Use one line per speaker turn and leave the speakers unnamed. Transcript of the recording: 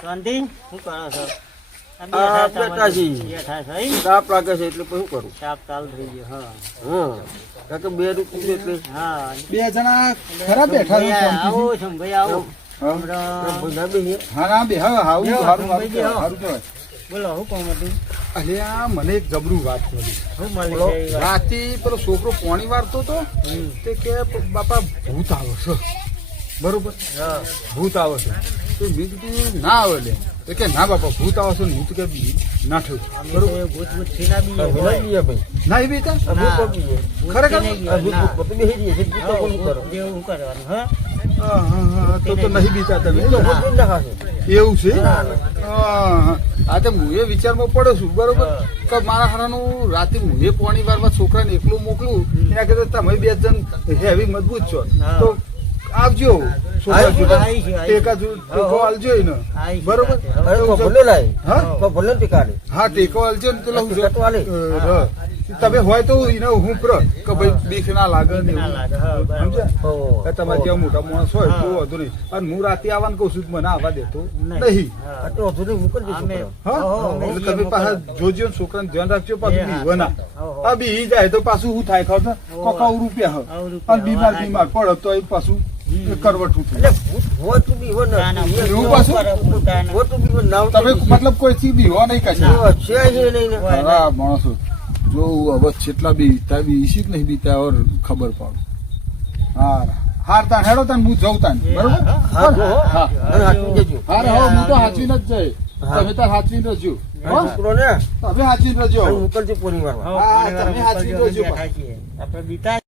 શાંતિ? શું કરો છો? છો?
તાપ લાગે છે એટલે શું કરું?
તાપ ચાલુ થઈ ગયો હા.
હા. કે બે રૂપિયા એટલે
હા.
બે જણા ખરા બેઠા છે
ભાઈ. આવો
હારું
ભાઈ, કહું
મને એક જબરું વાત મળી.
છે?
રાતે પેલો છોકરો પોણી વારતો તો
હમ.
તે કે બાપા ભૂત આવે છે. બરોબર.
હા.
ભૂત આવે છે. તો મેં કીધું ના આવે લે તો કે ના બાપા ભૂત આવશે છે ને હું તો કે ના થયું
બરોબર ભૂત ભૂત છે ના
બી ભાઈ
ના એ બેટા
આ ભૂત બીએ.
ખરેખર?
ભૂત ભૂત બધું બેસી છે. ભૂત તો કોણ કરો?
જે હું કરવાનું હા
તો તો નહીં બીતા તમે. એવું છે. હા, હા. આ તો હું એ વિચારમાં પડ્યો છું બરોબર કે મારા હારાનું રાતે હું એ પોણી વારમાં છોકરાને એકલું મોકલું એના કરતા તમે બે જણ હેવી મજબૂત છો તો આવજો. છોકરા જો તમે હોય તો એને હું પ્ર કે ભાઈ બીક ના લાગે તમારે જેવા મોટા માણસ હોય તો વધુ નહીં. અને હું રાતે આવવાનું કહું છું મને આવવા દેતો
નહીં.
તમે પાછા. જોજો ને છોકરાને ધ્યાન રાખજો પાછું
એ હા,
બીવે ના
હો, હો.
આ બી જાય તો પાછું શું થાય ખબર કોકા રૂપિયા
હો,
હોય બીમાર બીમાર પડે તો એ પાછું. કરવટું
તો ને.
ના, ના,
તો ના તો
તમે મતલબ કોઈ થી બીવો નહીં કશા
ના, ને.
ખરા માણસો. જો હવે જેટલા બી બીતા બી ઈશી નહીં બીતા ઓર ખબર પડે. હા હાર તાન હેડો તાન હું જઉં તાન બરોબર?
હા,
હા, હા. અને હાચવી.
હા હો હું તો હાચવીને જ જઈ તમે તાર હાચવીને રજો હો?
ને?
તમે હાચવીને
રજો
હા,
તમે હાચવી
છીએ. આપણે બીતા